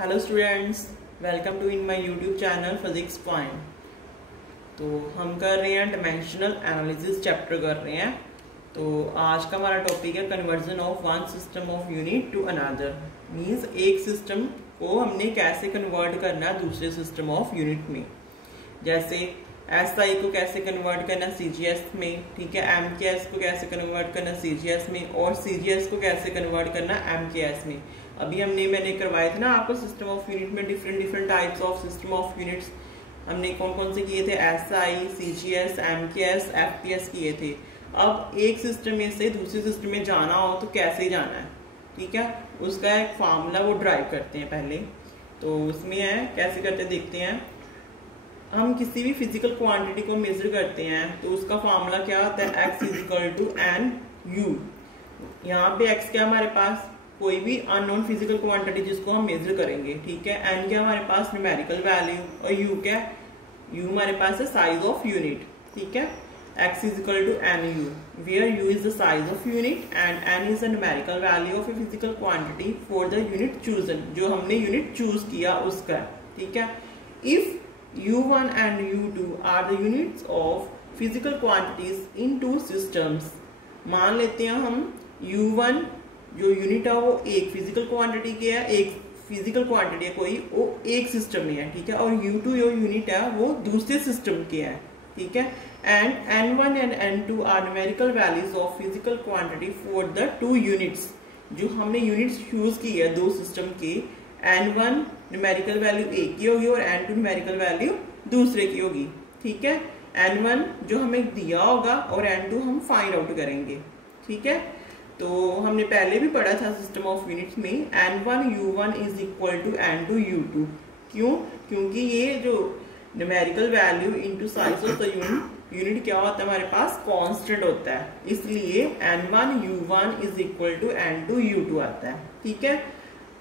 Hello students, welcome to in my YouTube channel physics point. तो हम कर रहे हैं डायमेंशनल एनालिसिस चैप्टर कर रहे हैं। तो आज का हमारा टॉपिक है conversion of one system of unit to another. Means एक सिस्टम को हमने कैसे कन्वर्ट करना है दूसरे सिस्टम ऑफ यूनिट में। जैसे SI को कैसे कन्वर्ट करना CGS में, ठीक है, MKS को कैसे कन्वर्ट करना CGS में, और CGS को कैसे कन्वर्ट करना MKS में। अभी मैंने करवाए थे ना आपको सिस्टम ऑफ यूनिट में different types of system of units हमने कौन कौन से किए थे, SI, CGS, MKS, FPS किए थे। अब एक सिस्टम में से दूसरे सिस्टम में जाना हो तो कैसे जाना है, ठीक है, उसका एक फार्मूला वो ड्राइव करते हैं पहले। तो उसमें है कैसे करते देखते हैं। हम किसी भी फिजिकल क्वांटिटी को मेजर करते हैं तो उसका फार्मूला क्या होता है, x = NU। यहाँ पे x क्या हमारे पास, कोई भी अननोन फिजिकल क्वांटिटी जिसको हम मेजर करेंगे, ठीक है। n क्या हमारे पास न्यूमेरिकल वैल्यू, और u क्या, u हमारे पास है साइज ऑफ यूनिट, ठीक है। x = NU where u is the size of unit and n is the numerical value of a physical quantity for the unit chosen, जो हमने यूनिट चूज किया उसका, ठीक है। if U1 and U2 are the units of physical quantities in two systems। मान लेते हैं हम U1 जो यूनिट है वो एक फिजिकल क्वांटिटी की है, एक फिजिकल क्वांटिटी है कोई, वो एक सिस्टम में है, ठीक है। और U2 जो यूनिट है वो दूसरे सिस्टम के है, ठीक है। And N1 and N2 are numerical values of physical quantity for the two units. जो हमने यूनिट्स चूज की है दो सिस्टम के, N1 न्यूमेरिकल वैल्यू एक की होगी और N2 न्यूमेरिकल वैल्यू दूसरे की होगी, ठीक है। N1 जो हमें दिया होगा और N2 हम फाइंड आउट करेंगे, ठीक है। तो हमने पहले भी पढ़ा था सिस्टम ऑफ यूनिट्स में N1 U1 = N2 U2। क्यों? क्योंकि ये जो numerical value into size of the unit क्या होता है हमारे पास, कांस्टेंट होता है, इसलिए N1 U1 = N2 U2 आता है, ठीक है।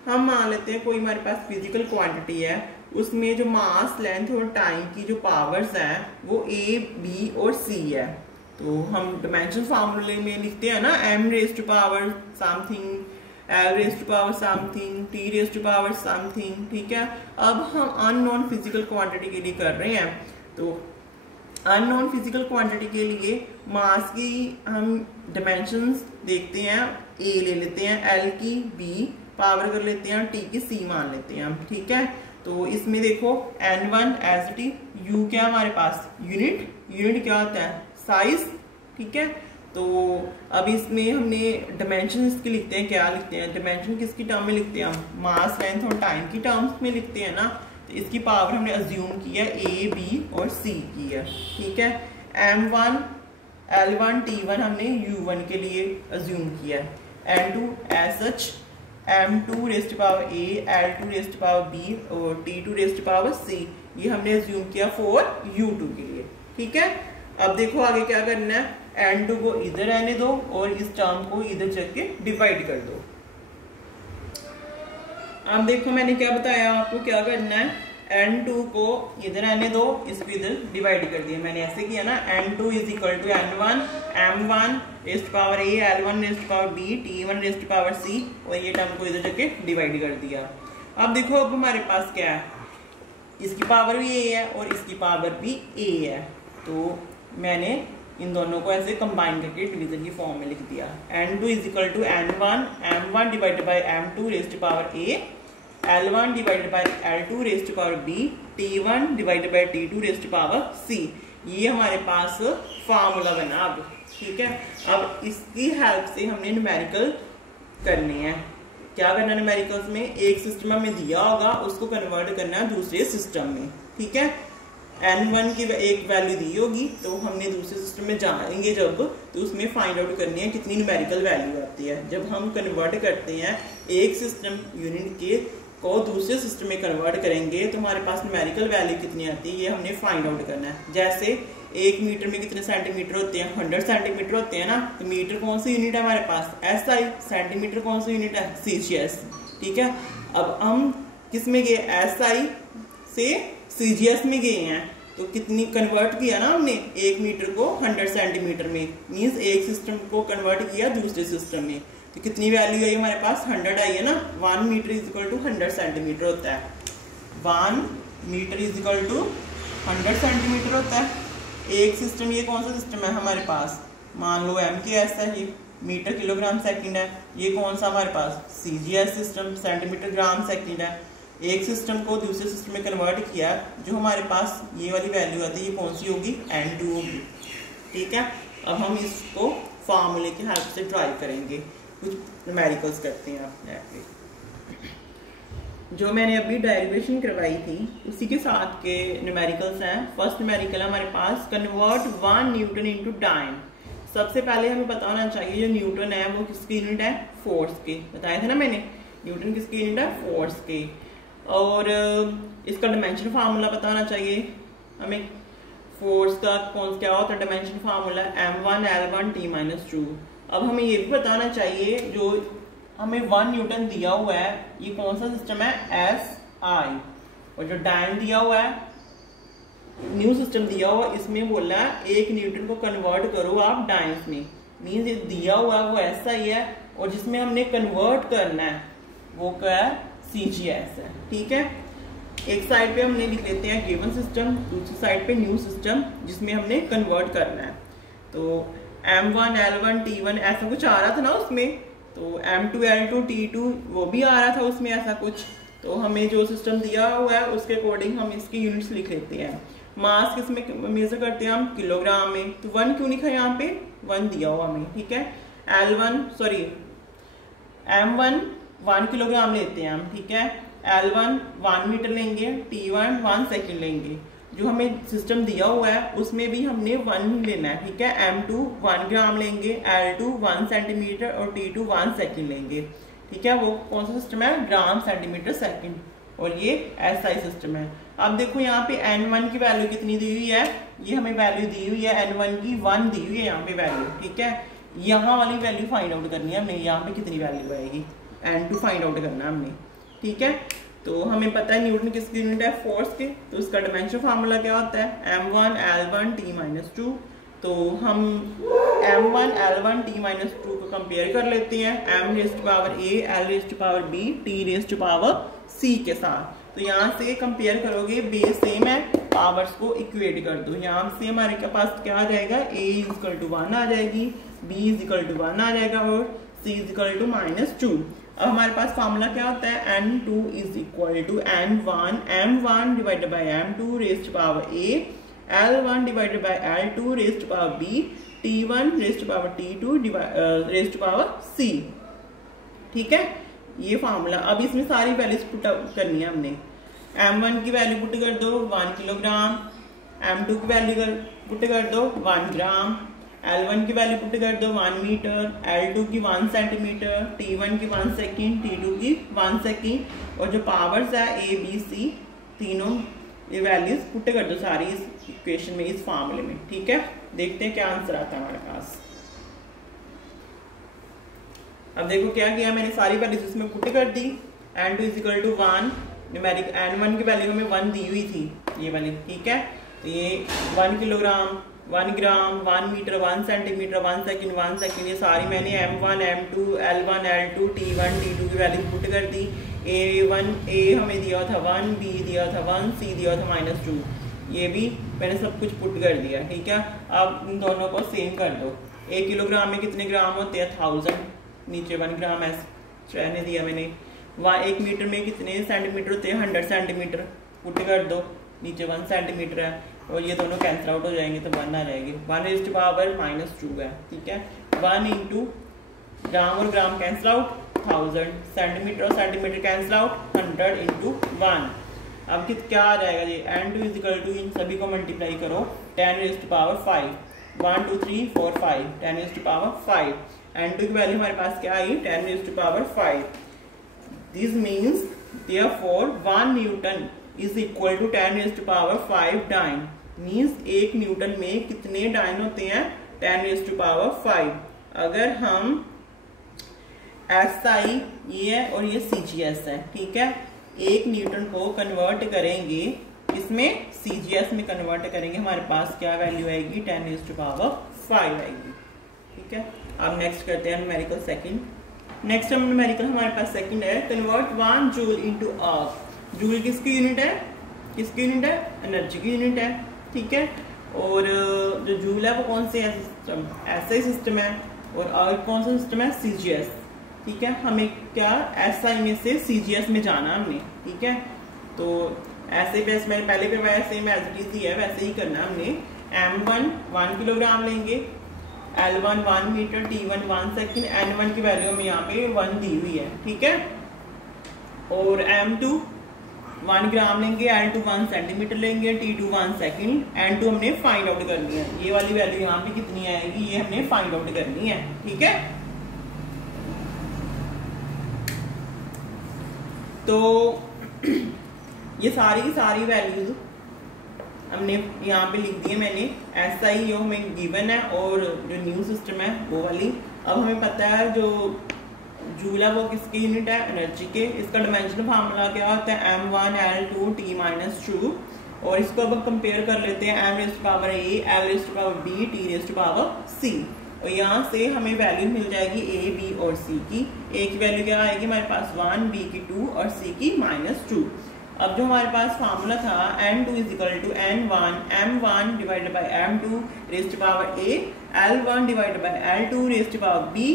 हम मान लेते हैं कोई हमारे पास फिजिकल क्वांटिटी है, उसमें जो मास, लेंथ और टाइम की जो पावर्स हैं वो A, B और C है। तो हम डायमेंशन फार्मूले में लिखते हैं ना m⁻⁴ something, l⁻⁴ something, t⁻⁴ something, ठीक है। अब हम अननोन फिजिकल क्वांटिटी के लिए कर रहे हैं। तो अननोन फिजिकल क्वांटिटी के लिए मास की हम डायमेंशंस देखते हैं, A ले लेते हैं, L की B पावर कर लेते हैं, T की C मान लेते हैं हम, ठीक है। तो इसमें देखो N1 एज टी, U क्या हमारे पास यूनिट क्या होता है, साइज, ठीक है। तो अब इसमें हमने डायमेंशन इसके लिखते हैं, क्या लिखते हैं, डायमेंशन किसकी टर्म में लिखते हैं हम, मास, लेंथ और टाइम की टर्म्स में लिखते हैं ना। तो इसकी पावर हमने अज्यूम की है A, B और C की है, ठीक है। M1 L1 T1 हमने U1 के लिए अज्यूम किया है। N2 as such M2⁴A, L2⁴B और T2⁴C ये हमने अज्यूम किया फॉर U2 के लिए, ठीक है। अब देखो आगे क्या करना है, N2 को इधर रहने दो और इस टर्म को इधर जाके डिवाइड कर दो। अब देखो मैंने क्या बताया आपको, क्या करना है, N2 को इधर रहने दो, इसको इधर डिवाइड कर दिया मैंने, ऐसे किया ना। N2 = N1 M1⁴A, L1⁴B, T1⁴C और ये टर्म को इधर जाके डिवाइड कर दिया। अब देखो अब हमारे पास क्या है, इसकी पावर भी A है और इसकी पावर भी A है। तो मैंने इन दोनों को ऐसे कंबाइन करके डिवीजन की फॉर्म में लिख दिया। N2 = N1 M1 / M2⁴A, L1 / L2⁴B, T1 / T2⁴C। ये हमारे पास फार्मूला बना अब, ठीक है। अब इसकी हेल्प से हमने न्यूमेरिकल करने हैं। क्या करना न्यूमेरिकल्स में, एक सिस्टम में दिया होगा उसको कन्वर्ट करना है दूसरे सिस्टम में, ठीक है। N1 की एक वैल्यू दी होगी तो हमने दूसरे सिस्टम में जाएंगे जब, तो उसमें फाइंड आउट करनी है कितनी न्यूमेरिकल वैल्यू आती है। जब हम कन्वर्ट करते हैं एक सिस्टम यूनिट के को दूसरे सिस्टम में कन्वर्ट करेंगे तो हमारे पास न्यूमेरिकल वैल्यू कितनी आती है ये हमने फाइंड आउट करना है। जैसे 1 मीटर में कितने सेंटीमीटर होते हैं, 100 सेंटीमीटर होते हैं ना। तो मीटर कौन सी यूनिट है हमारे पास, SI। सेंटीमीटर कौन सी यूनिट है, CGS, ठीक है। अब हम किस में गए, SI से CGS में गए हैं, तो कितनी कन्वर्ट किया ना हमने, 1 मीटर को 100 सेंटीमीटर में, मीन्स एक सिस्टम को कन्वर्ट किया दूसरे सिस्टम में। कितनी वैल्यू आई हमारे पास, 100 आई है ना। 1 metre is equal to 100 centimetre होता है। 1 metre is equal to 100 centimetre होता है। एक सिस्टम, ये कौन सा सिस्टम है हमारे पास, मान लो MKS है, ये मीटर किलोग्राम सेकंड है। ये कौन सा हमारे पास CGS system, centimetre gram second है। एक सिस्टम को दूसरे सिस्टम में कन्वर्ट किया, जो हमारे पास ये वाली वैल्यू आती है, ये कौन सी होगी, N2 होगी। ठीक है, अब हम इसको फार्मूले की हेल्प से ड्राइव करेंगे, कुछ न्यूमेरिकल्स करते हैं अपने जो मैंने अभी डेरिवेशन करवाई थी उसी के साथ के न्यूमेरिकल्स हैं। फर्स्ट न्यूमेरिकल हमारे पास, कन्वर्ट 1 न्यूटन इनटू डाइन। सबसे पहले हमें पता होना चाहिए जो न्यूटन है वो किसकी यूनिट है, फोर्स की। बताया था ना मैंने, न्यूटन किसकी यूनिट है, फोर्स की। और इसका डायमेंशन फार्मूला पता होना चाहिए हमें। फोर्स का क्या होता है dimension formula, m1 L1 T-2। अब हमें ये भी पता होना चाहिए जो हमें 1 न्यूटन दिया हुआ है, ये कौन सा सिस्टम है, SI। और जो डाइन दिया हुआ है, न्यू सिस्टम दिया हुआ, इसमें बोला है 1 न्यूटन को कन्वर्ट करो आप डाइन्स में। मीन्स ये दिया हुआ वो SI है, और जिसमें हमने कन्वर्ट करना है वो क्या है, CGS है। ठीक है, एक साइड पे हमने लिख लेते हैं गिवन सिस्टम, दूसरी साइड पे न्यू सिस्टम जिसमें हमने कन्वर्ट करना है। तो M1 L1 T1 ऐसा कुछ आ रहा था ना उसमें, तो M2 L2 T2 वो भी आ रहा था उसमें ऐसा कुछ। तो हमें जो सिस्टम दिया हुआ है उसके अकॉर्डिंग हम इसकी यूनिट्स लिख लेते हैं। मास किसमें मेजर करते हैं हम, किलोग्राम में। तो 1 क्यों लिखा है यहाँ पे, 1 दिया हुआ हमें। ठीक है, M1 1 किलोग्राम लेते हैं हम। ठीक है, L1 1 मीटर लेंगे, T1 1 सेकेंड लेंगे। जो हमें सिस्टम दिया हुआ है उसमें भी हमने 1 लेना है। ठीक है, M2 1 ग्राम लेंगे, L2 1 सेंटीमीटर और T2 1 सेकेंड लेंगे। ठीक है, वो कौन सा सिस्टम है, ग्राम सेंटीमीटर सेकेंड, और ये SI सिस्टम है। अब देखो यहाँ पे N1 की वैल्यू कितनी दी हुई है, ये हमें वैल्यू दी हुई है N1 की 1 दी हुई है यहाँ पे वैल्यू। ठीक है, यहाँ वाली वैल्यू फाइंड आउट करनी है हमने, यहाँ पे कितनी वैल्यू आएगी, N2 फाइंड आउट करना है हमने। ठीक है, तो हमें पता है न्यूटन किसकी यूनिट है, फोर्स के। तो इसका डायमेंशन फार्मूला क्या होता है, M1 L1 T-2। तो हम M1 L1 T-2 को कंपेयर कर लेते हैं M raise to power A, L raise to power B, T raise to power C के साथ। तो यहाँ से कंपेयर करोगे, बेस सेम है, पावर्स को इक्वेट कर दो। यहाँ से हमारे के पास क्या आ जाएगा, A इक्वल टू 1 आ जाएगी, B इक्वल टू 1 आ जाएगा और C इक्वल टू -2। अब हमारे पास फार्मूला क्या होता है, N2 is equal to N1 M1 divided by M2 raise to power A, L1 divided by L2 raise to power B, T1 raise to power T2 raise to power C। ठीक है, ये formula. अब इसमें सारी values put करनी है हमने। M1 की वैल्यू पुट कर दो 1 किलोग्राम, M2 की वैल्यू पुट कर दो 1 ग्राम, L1 की वैल्यू पुट कर दो 1 मीटर, L2 की 1 सेंटीमीटर, T1 की 1 सेकेंड, T2 की 1 सेकेंड, और जो पावर्स है A B C तीनों ये वैल्यूज पुट कर दो सारी इस इक्वेशन में, इस फार्मूले में। ठीक है, देखते हैं क्या आंसर आता है हमारे पास। अब देखो क्या किया मैंने, सारी वैल्यूज इसमें पुट कर दी। N2 is equal to 1, numeric N1 की वैल्यू हमें 1 दी हुई थी, ये वाली। ठीक है, तो ये 1 किलोग्राम, 1 ग्राम, 1 मीटर, 1 सेंटीमीटर, 1 सेकेंड, 1 सेकेंड, ये सारी मैंने M1 M2 L1 L2 T1 T2 की वैल्यू पुट कर दी। A हमें दिया था 1, B दिया था 1, C दिया था -2, ये भी मैंने सब कुछ पुट कर दिया। ठीक है, अब इन दोनों को सेम कर दो। 1 किलोग्राम में कितने ग्राम होते हैं, 1000, नीचे 1 ग्राम ऐसे रहने दिया मैंने। 1 मीटर में कितने सेंटीमीटर होते हैं, 100 सेंटीमीटर, पुट कर दो, नीचे 1 सेंटीमीटर है, और ये दोनों कैंसिल आउट हो जाएंगे तो 1 आ जाएगी। 1 रेज़ टू पावर -2 है। ठीक है, 1 इंटू ग्राम और ग्राम कैंसिल आउट, 1000, सेंटीमीटर और सेंटीमीटर कैंसिल आउट, 100 इंटू 1। अब क्या आ जाएगा जी, N2 इज इक्वल टू, इन सभी को मल्टीप्लाई करो, 10 raise to power 5, 1 2 3 4 5, 10 raise to power 5। N2 की वैल्यू हमारे पास क्या आई, 10 raise to power 5। This means therefore 1 newton is equal to 10 raise to power 5 dine. Means 1 Newton में कितने डाइन होते हैं, 10 रेज़ टू पावर 5। अगर हम SI ये है और ये CGS है, ठीक है, 1 न्यूटन को कन्वर्ट करेंगे, इसमें CGS में कन्वर्ट करेंगे, हमारे पास क्या वैल्यू आएगी, 10 रेज़ टू पावर 5 आएगी। ठीक है, अब नेक्स्ट करते हैं न्यूमेरिकल सेकंड। नेक्स्ट न्यूमेरिकल हमारे पास सेकंड है, कन्वर्ट 1 जूल इनटू अर्क। जूल किसकी यूनिट है, किसकी यूनिट है, एनर्जी की यूनिट है, ठीक है। और जो जूल है वो कौन से है सिस्टम, एसआई सिस्टम है, और अर्क कौन सा सिस्टम है, सीजीएस, ठीक है। हमें क्या एसआई में से सीजीएस में जाना हमने, ठीक है। तो ऐसे बेस मैंने पहले करवाया, सेम एज इट इज ही है, वैसे ही करना हमने। M1 1 किलोग्राम लेंगे, L1 1 metre, T1 1 second, N1 की वैल्यू हमें यहाँ पे 1 दी हुई है, ठीक है। और M2 1 ग्राम लेंगे, L2 1 सेंटीमीटर लेंगे, T2 1 सेकेंड, N2 हमने फाइंड आउट करनी है। ये वाली वैल्यू यहाँ पे कितनी आएगी, ये हमने फाइंड आउट करनी है, ठीक है। तो ये सारी की सारी वैल्यूज हमने यहाँ पे लिख दी है मैंने। SI जो हमें गिवन है और जो न्यू सिस्टम है वो वाली। अब हमें पता है जो जूल है वो किसकी यूनिट है, एनर्जी के। इसका डायमेंशनल फार्मूला क्या होता है, M1 L2 T-2। और इसको अब कंपेयर कर लेते हैं, M raise to power A, L raise to power B, T raise to power C। और यहाँ से हमें वैल्यू मिल जाएगी A, B और C की। A की वैल्यू क्या आएगी हमारे पास 1, B की 2 और C की -2। अब जो हमारे पास फार्मूला था N2 = N1 M1 divided by M2 raise to power A, L1 divided by L2 raise to power B,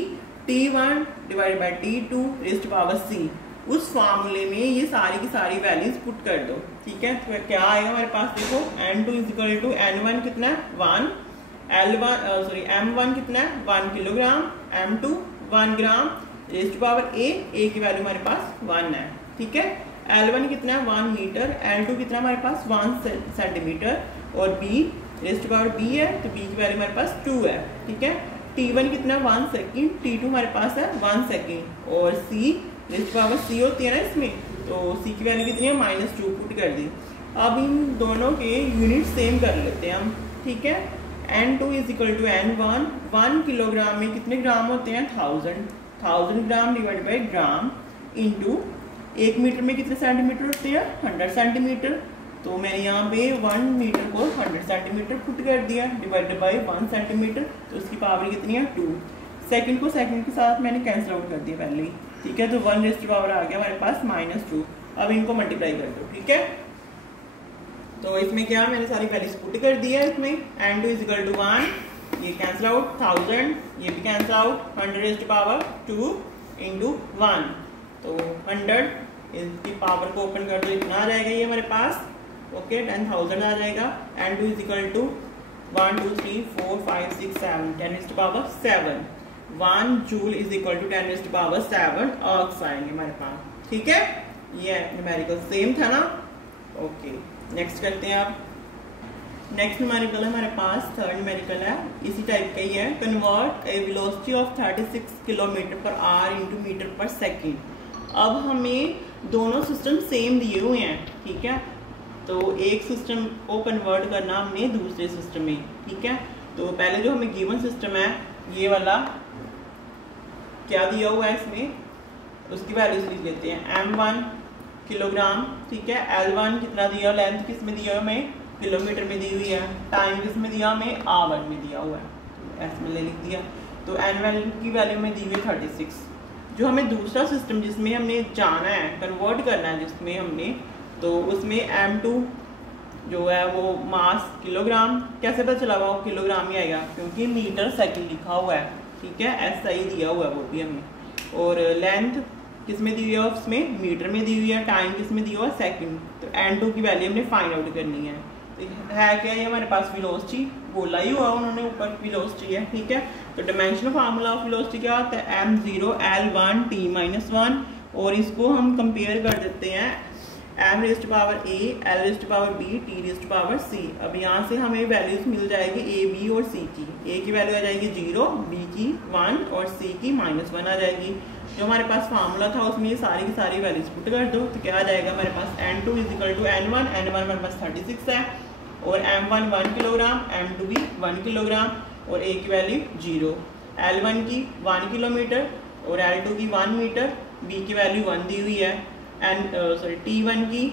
T1 divided by T2 raise to power C। उस फार्मूले में ये सारी की सारी वैल्यूज पुट कर दो, ठीक है। तो क्या आएगा हमारे पास, देखो N2 = N1 कितना है 1, M1 कितना है 1 kilogram, M2 1 gram raise to power A की वैल्यू हमारे पास 1 है, ठीक है। L1 कितना है 1 मीटर, L2 कितना हमारे पास 1 सेंटीमीटर, और B raise to power B है तो B की वैल्यू हमारे पास 2 है, ठीक है। T1 कितना 1 सेकेंड, T2 हमारे पास है 1 सेकेंड, और C raise to power C होती है ना इसमें, तो C की वैल्यू कितनी है -2 पुट कर दी। अब इन दोनों के यूनिट सेम कर लेते हैं हम, ठीक है। N2 = N1, 1 किलोग्राम में कितने ग्राम होते हैं 1000 gram divide by gram into 1 metre में कितने सेंटीमीटर होते हैं 100 सेंटीमीटर। तो मैंने यहाँ पे 1 मीटर को 100 सेंटीमीटर पुट कर दिया डिवाइडेड बाई 1 सेंटीमीटर, तो उसकी पावर कितनी है 2। सेकंड को सेकंड के साथ मैंने कैंसिल आउट कर दिया पहले ही, ठीक है। तो 1 रेज़ टू पावर आ गया हमारे पास -2। अब इनको मल्टीप्लाई कर दो, ठीक है। तो इसमें क्या मैंने सारी वैल्यूज पुट कर दी है इसमें। N2 = 1, ये कैंसिल आउट, 1000 ये भी cancel out, 100 raise to power 2 into 1, तो 100 इसकी पावर को ओपन कर दो, इतना आ जाएगा ये हमारे पास, ओके 10,000 आ जाएगा। N2 = 1 2 3 4 5 6 7 10 raise to power 7, 1 joule = 10 raise to power 7 ergs आएंगे हमारे पास, ठीक है। ये न्यूमेरिकल सेम था ना, ओके। नेक्स्ट करते हैं आप। नेक्स्ट न्यूमेरिकल हमारे पास थर्ड न्यूमेरिकल है, इसी टाइप का ही है। Convert a velocity of 36 km/h into metre पर सेकेंड। अब हमें दोनों सिस्टम सेम दिए हुए हैं, ठीक है। तो एक सिस्टम को कन्वर्ट करना हमने दूसरे सिस्टम में, ठीक है। तो पहले जो हमें गिवन सिस्टम है ये वाला क्या दिया हुआ है इसमें, उसकी वैल्यूज लिख लेते हैं। M1 किलोग्राम, ठीक है। L1 कितना दिया, लेंथ किस में दिया हमें किलोमीटर में दी हुई है, टाइम किस में दिया हमें आवर में दिया हुआ है, तो ऐसे में लिख दिया। तो N1 की वैल्यू में दी हुई 36। जो हमें दूसरा सिस्टम जिसमें हमने जाना है, कन्वर्ट करना है जिसमें हमने, तो उसमें M2 जो है वो मास किलोग्राम, कैसे पता चला हुआ वो किलोग्राम ही आएगा क्योंकि मीटर सेकंड लिखा हुआ है, ठीक है। SI दिया हुआ है वो भी हमें। और लेंथ किस में दी हुई है, उसमें मीटर में दी हुई है, टाइम किस में दिया हुआ है सेकंड। तो N2 की वैल्यू हमने फाइंड आउट करनी है। तो है क्या ये हमारे पास वेलोसिटी बोला ही हुआ उन्होंने ऊपर, वेलोसिटी है, ठीक है। तो डायमेंशनल फार्मूला ऑफ वेलोसिटी क्या होता है, M0 L1 T-1, और इसको हम कंपेयर कर देते हैं M raise to power A, L raise to power B, T raise to power C। अब यहाँ से हमें वैल्यूज मिल जाएगी A, B और C की। A की वैल्यू आ जाएगी 0, B की 1 और C की -1 आ जाएगी। जो हमारे पास फार्मूला था उसमें ये सारी की सारी वैल्यूज पुट कर दो, तो क्या आ जाएगा हमारे पास N2 = N1 हमारे पास 36 है, और M1 1 किलोग्राम, M2 भी 1 किलोग्राम, और A की वैल्यू 0, L1 की 1 किलोमीटर और L2 की 1 मीटर, B की वैल्यू 1 दी हुई है, T1 की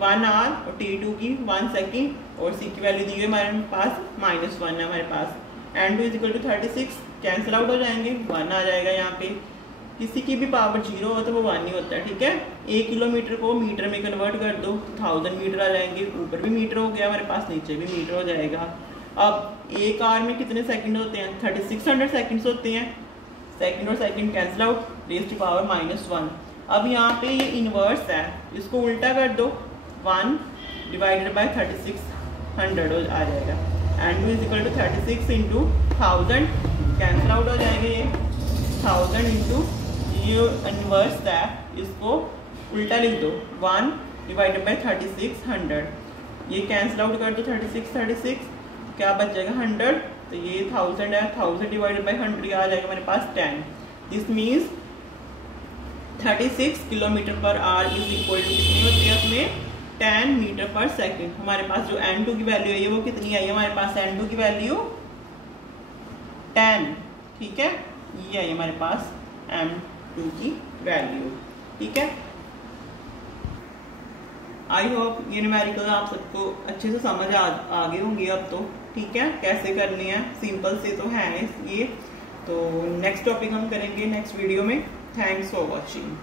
1 आवर और T2 की 1 सेकेंड, और C की वैल्यू दी हुई है हमारे पास -1 है हमारे पास। N2 = 36 कैंसिल आउट हो जाएंगे, 1 आ जाएगा यहाँ पे, किसी की भी पावर 0 हो तो वो 1 ही होता है, ठीक है। 1 किलोमीटर को मीटर में कन्वर्ट कर दो तो 1000 मीटर आ जाएंगे। ऊपर भी मीटर हो गया हमारे पास, नीचे भी मीटर हो जाएगा। अब एक आवर में कितने सेकंड होते हैं? 3600 सेकंड्स होते हैं। सेकंड और second cancel out, raise to power -1। अब यहाँ पे ये इनवर्स है, इसको उल्टा कर दो, 1 डिवाइडेड बाय 3600 आ जाएगा। n2 is equal to 36 into 1000, cancel out हो जाएगा ये 1000 इंटू ये इनवर्स है, इसको उल्टा लिख दो, 1 डिवाइडेड बाय 3600। ये कैंसिल आउट कर दो 36 क्या बच जाएगा 100, तो ये 1000 है, 1000 डिवाइडेड बाय 100 आ जाएगा हमारे पास 10। दिस मीन्स 36 किलोमीटर पर आवर इज इक्वल टू कितनी होती है उसमें 10 मीटर पर सेकंड। हमारे पास जो n2 की वैल्यू है वो कितनी आई है? हमारे पास n2 की वैल्यू 10, ठीक है। ये आई हमारे पास m2 की वैल्यू, ठीक है। आई होप ये न्यूमेरिकल आप सबको अच्छे से समझ आ गए होंगे अब तो, ठीक है। कैसे करनी है, सिंपल से तो है ये। तो नेक्स्ट टॉपिक हम करेंगे नेक्स्ट वीडियो में। Thanks for watching.